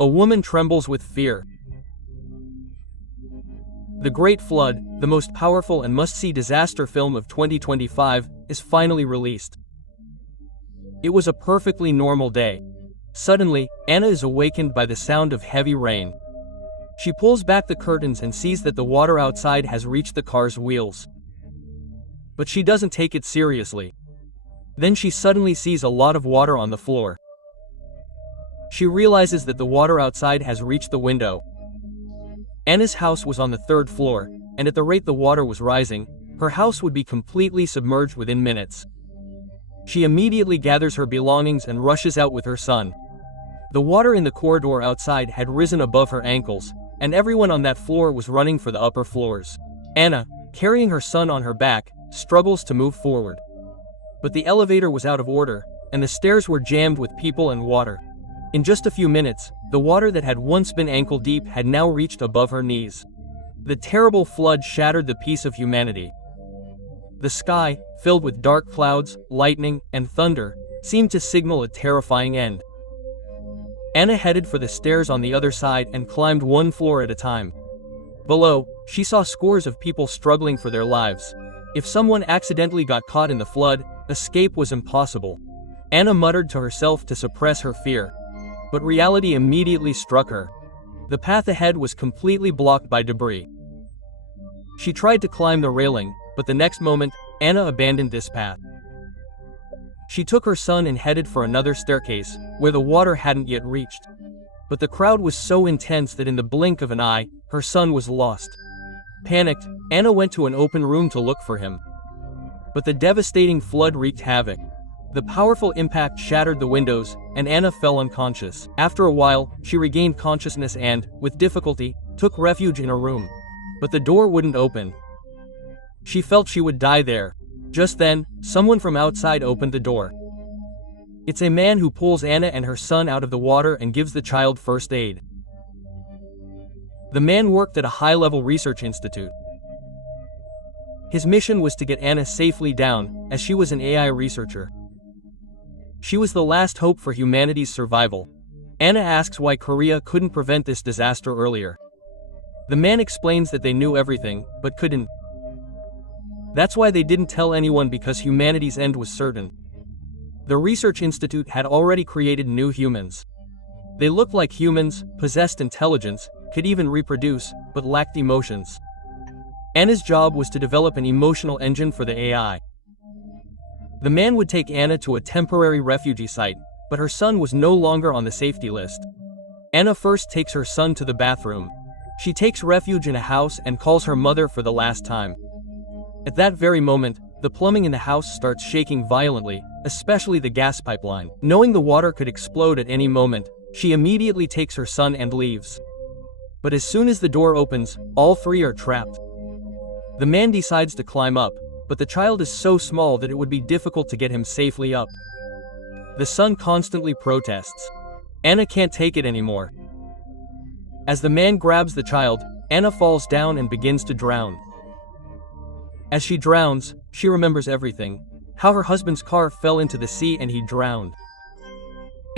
A woman trembles with fear. The Great Flood, the most powerful and must-see disaster film of 2025, is finally released. It was a perfectly normal day. Suddenly, Anna is awakened by the sound of heavy rain. She pulls back the curtains and sees that the water outside has reached the car's wheels. But she doesn't take it seriously. Then she suddenly sees a lot of water on the floor. She realizes that the water outside has reached the window. Anna's house was on the 3rd floor, and at the rate the water was rising, her house would be completely submerged within minutes. She immediately gathers her belongings and rushes out with her son. The water in the corridor outside had risen above her ankles, and everyone on that floor was running for the upper floors. Anna, carrying her son on her back, struggles to move forward. But the elevator was out of order, and the stairs were jammed with people and water. In just a few minutes, the water that had once been ankle deep had now reached above her knees. The terrible flood shattered the peace of humanity. The sky, filled with dark clouds, lightning, and thunder, seemed to signal a terrifying end. Anna headed for the stairs on the other side and climbed one floor at a time. Below, she saw scores of people struggling for their lives. If someone accidentally got caught in the flood, escape was impossible. Anna muttered to herself to suppress her fear. But reality immediately struck her. The path ahead was completely blocked by debris. She tried to climb the railing, but the next moment, Anna abandoned this path. She took her son and headed for another staircase, where the water hadn't yet reached. But the crowd was so intense that in the blink of an eye, her son was lost. Panicked, Anna went to an open room to look for him. But the devastating flood wreaked havoc. The powerful impact shattered the windows, and Anna fell unconscious. After a while, she regained consciousness and, with difficulty, took refuge in a room. But the door wouldn't open. She felt she would die there. Just then, someone from outside opened the door. It's a man who pulls Anna and her son out of the water and gives the child first aid. The man worked at a high-level research institute. His mission was to get Anna safely down, as she was an AI researcher. She was the last hope for humanity's survival. Anna asks why Korea couldn't prevent this disaster earlier. The man explains that they knew everything, but couldn't. That's why they didn't tell anyone, because humanity's end was certain. The research institute had already created new humans. They looked like humans, possessed intelligence, could even reproduce, but lacked emotions. Anna's job was to develop an emotional engine for the AI. The man would take Anna to a temporary refugee site, but her son was no longer on the safety list. Anna first takes her son to the bathroom. She takes refuge in a house and calls her mother for the last time. At that very moment, the plumbing in the house starts shaking violently, especially the gas pipeline. Knowing the water could explode at any moment, she immediately takes her son and leaves. But as soon as the door opens, all three are trapped. The man decides to climb up, but the child is so small that it would be difficult to get him safely up. The son constantly protests. Anna can't take it anymore. As the man grabs the child, Anna falls down and begins to drown. As she drowns, she remembers everything: how her husband's car fell into the sea and he drowned.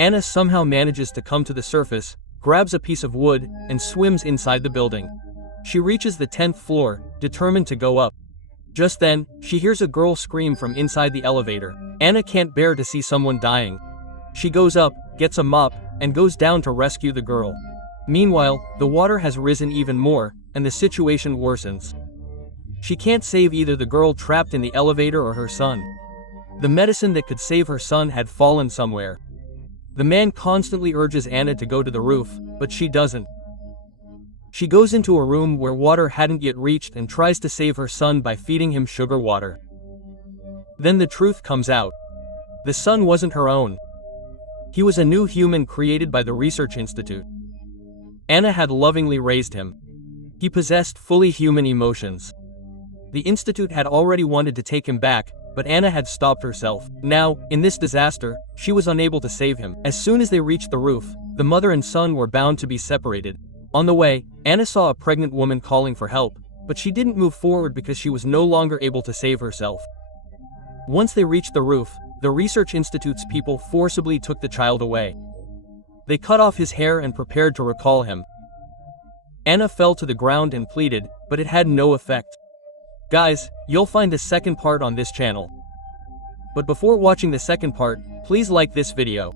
Anna somehow manages to come to the surface, grabs a piece of wood, and swims inside the building. She reaches the 10th floor, determined to go up. Just then, she hears a girl scream from inside the elevator. Anna can't bear to see someone dying. She goes up, gets a mop, and goes down to rescue the girl. Meanwhile, the water has risen even more, and the situation worsens. She can't save either the girl trapped in the elevator or her son. The medicine that could save her son had fallen somewhere. The man constantly urges Anna to go to the roof, but she doesn't. She goes into a room where water hadn't yet reached and tries to save her son by feeding him sugar water. Then the truth comes out. The son wasn't her own. He was a new human created by the research institute. Anna had lovingly raised him. He possessed fully human emotions. The institute had already wanted to take him back, but Anna had stopped herself. Now, in this disaster, she was unable to save him. As soon as they reached the roof, the mother and son were bound to be separated. On the way, Anna saw a pregnant woman calling for help, but she didn't move forward because she was no longer able to save herself. Once they reached the roof, the research institute's people forcibly took the child away. They cut off his hair and prepared to recall him. Anna fell to the ground and pleaded, but it had no effect. Guys, you'll find a second part on this channel. But before watching the second part, please like this video.